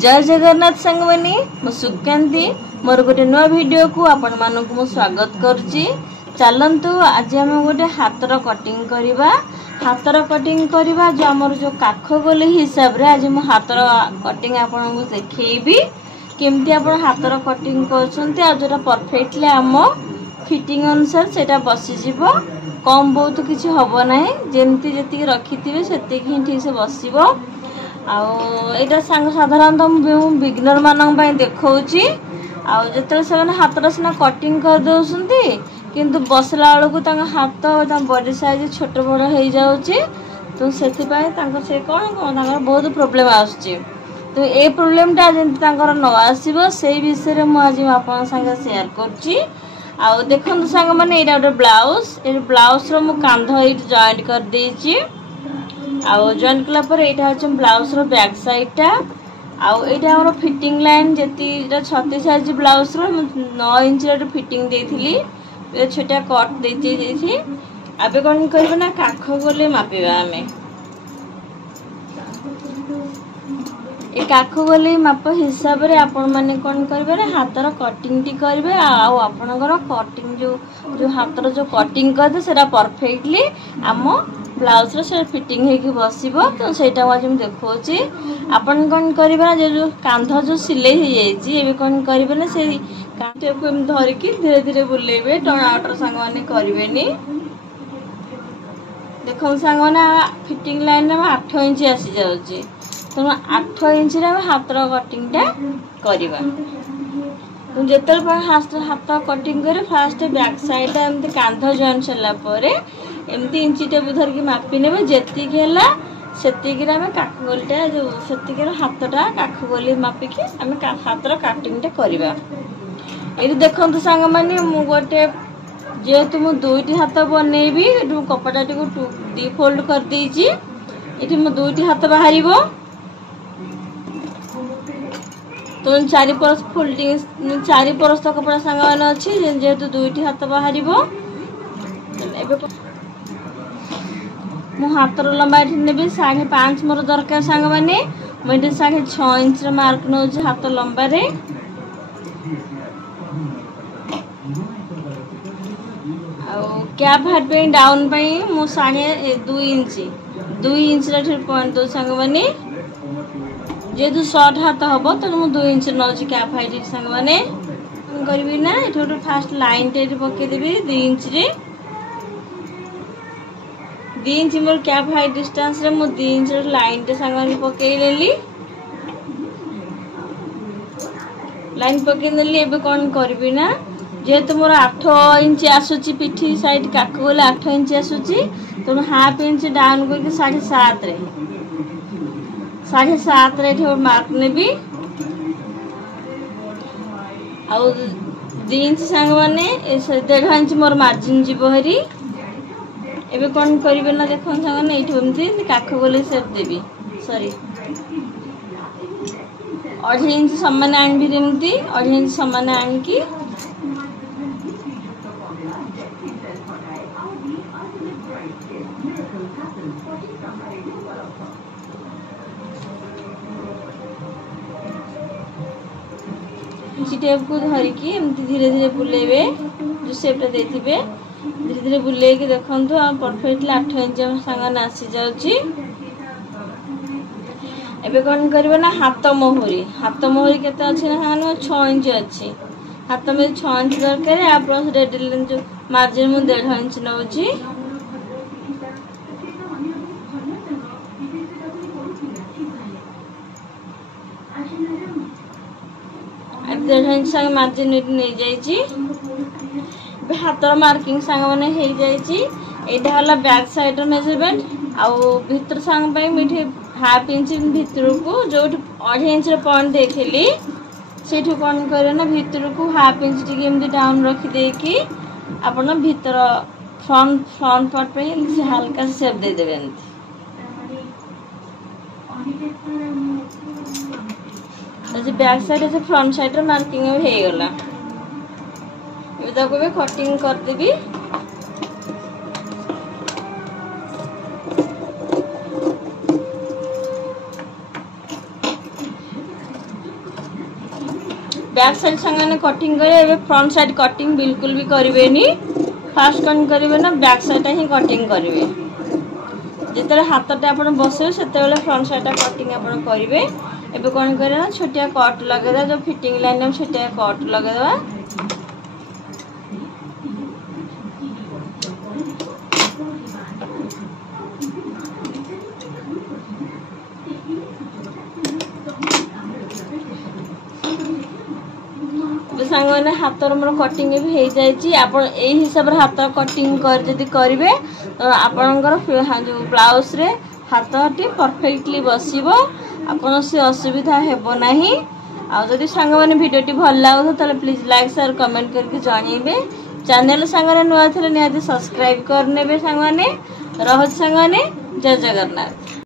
जय जगन्नाथ सांग मैंने मु सुकांती मोर गोटे नुआ वीडियो को आपण मानक मु स्वागत करुच्ची। चलतु आज आम गोटे हाथर कटिंग करवा हाथर कटिंग करवा जो आमर जो काख गोली हिसाब रे आज मु हाथर कटिंग आपन को देखैबी केमती आपण हाथर कटिंग करछंती आ जोटा परफेक्टली आम फिटिंग अनुसार सेटा बसी जीवो कम बहुत किसी हबो नाही जेमती जति रखिथिबे सेति ही ठीक से बसिबो। आउ साधारणतः बिगिनर मानक देखौची आउ जते से हाथटा सिना कटिंग कर दउसंती किंतु बसला बेलू हाथ बॉडी साइज छोट बड़ हो जाउची तो सेथिपाई से कौन बहुत प्रोब्लेम आसुची। तो ए प्रोब्लेमटा जेमती न आसीबो सेही विषय में आज आपन संगे शेयर करची। आउ देखंतु संग माने एटा गोटे ब्लाउज रो मु कांध एट जॉइंट कर देची। आउ जॉइंट कला पर एटा हछ ब्लाउज रो बैक साइडटा आउ एटा हमर फिटिंग लाइन जति 36 साइज ब्लाउज रो 9 इंच रो फिटिंग देथिली ए छोटा कट देछि। अबे कोन करबे ना काख गोले मापिबा हमें ए काख गोले माप हिसाब रे आपण माने कोन करबे ना हाथर कटिंग टी करबे आउ आपनकर कटिंग जो हाथर जो कटिंग करदे सेटा परफेक्टली आम ब्लाउज रो से फिटिंग हे कि बसिबो। तो सेटा आज हम देखौची आपण कोन करबा जो कांध जो सिलाई हे जाईची एबे कोन करबे ना से कांध को हम धरि कि धीरे धीरे बुलेबे टर्न आउटर संग माने करबेनी। देखो संग माने फिटिंग लाइन में 8 इंच आसी जाउची तो 8 इंच रे हाथर कटिंग टा करबा। तो जेतल पर हाथ कटिंग करे फास्ट बैक साइड एमती कांध जॉइन सला परे एमती इंची टेबु धर के मापी नेबे जेतिक हैला सेतिक रे हमें काख गोलटा जो सेतिक रे हाथटा काख गोली मापी के हमें हाथर कटिंग टा करबा। एरी देखंतु संग माने मु गोटे जेतु मु दुईटी हाथ बनेबी एटु कपडाटी को डी फोल्ड कर देची एठी मु दुईटी हाथ बाहरिबो तो 4 परस फोल्डिंग 4 परस कपड़ा संग मान अछि जेतु दुईटी हाथ बाहरिबो। एबे मु हाथर लंबाई नेबी 5.5 मोर दरकार संग माने मते 6.5 इंच रे मार्क नौ हाथ लंबा रे। आउ कैप हाइट पे डाउन पे मु 2 इंच रे पॉइंट दो संग माने जेतु शॉर्ट हाथ हबो तो मु 2 इंच नौची कैप हाइट संग माने करबी ना एठो फास्ट लाइन टे पके देबी 2 इंच रे 2 इंच मोर कैप हाइट डिस्टेंस रे मु 2 इंच लाइन टे संग माने पके लेली लाइन पके नेली। एबे कोन करबी ना जेतु मोर 8 इंच आसुची पिठी साइड काख गोले 8 इंच आसुची तो हाफ इंच डाउन करके 7.5 रे 7.5 रे ठो मार्क नेबी आउ 2 इंच संग माने 1.5 इंच मोर मार्जिन जीवो हरी। एबे कोन करबे ना देखो संग ने एठो एमती काख गोले सेप देबी सॉरी 2.5 इंच समान आनबी एमती 2.5 इंच समान आनकी टेप को धरिकी एमती धीरे धीरे बुलेबे जो शेपटा देथिबे धीरे धीरे बुले के देखंतु हम परफेक्टली 8 इंच संग आसी जाउची। एबे कोन करबे ना हाथ मोहरी केते अछि ना हानो 6 इंच अछि हाथ में 6 इंच दरकार आ प्लस रेड लाइन जो मार्जिन मु 1.5 इंच नउची। संग मार्जिन नहीं जाइची हाथर मार्किंग संग माने हे जाइची। एटा हला बैक साइड मेजरमेंट आउ भीतर संग पई मिठे हाफ इंच भीतर को जो 2.5 इंच रे पॉइंट देखली सेठु कोन करे ना भीतर को हाफ इंच टी एमदी डाउन रखी दे कि अपन भीतर फ्रंट पार्ट पे हल्का शेप दे देबेन। बैक साइड से फ्रंट साइड रे मार्किंग हो गला ये ताको भी कटिंग कर देबी। बैक साइड संगे कटिंग करे फ्रंट साइड कटिंग बिल्कुल भी करेनि फास्ट कौन करेंगे ना बैक साइड ही कटिंग करेंगे जिते हाथटा आप बसवे से फ्रंट साइड कटिंग आप करेंगे एबे कौन करे ना छोटिया कट लगेदा जो फिटिंग लाइन में छोटिया कट लगेदा सांग मैंने हाथ मोर कटिंग भी हो जाए आप हिसाब से हाथ कटिंग कर जदि करेंगे तो आपणकर जो ब्लाउज रे हाथटी परफेक्टली बसब आपन से असुविधा हेब नहीं आदि सांग मैंने भिडियोटी भल लगे तो प्लीज लाइक शेयर कमेंट करके जनइबे चैनल सांगे नुआ थे निहाती सब्सक्राइब करने सांग मैंने रह सांग मैंने जय जगन्नाथ।